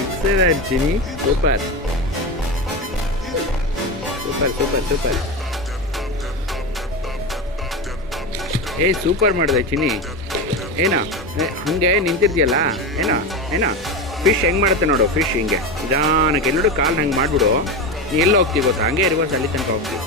ಎಕ್ಸಲೆಂಟ್ Chini, super super super super. Super ಮಾಡಿದೆ ಚಿನಿ. ಏನೋ ಹಂಗೆ ನಿಂತಿರ್ತೀಯಲ್ಲ, ಏನೋ ಫಿಶ್ ಹೆಂಗೆ ಮಾಡುತ್ತೆ ನೋಡು. ಫಿಶ್ ಹಿಂಗೆ ನಿಧಾನಕ್ಕೆ ಎಲ್ಲೋಡು ಕಾಲು ಹಂಗೆ ಮಾಡಿಬಿಡು. ಎಲ್ಲಿ ಹೋಗ್ತೀವಿ ಗೊತ್ತಾ, ಹಂಗೆ ರಿವರ್ಸ್ ಅಲ್ಲಿ ತನಕ ಹೋಗ್ತೀವಿ.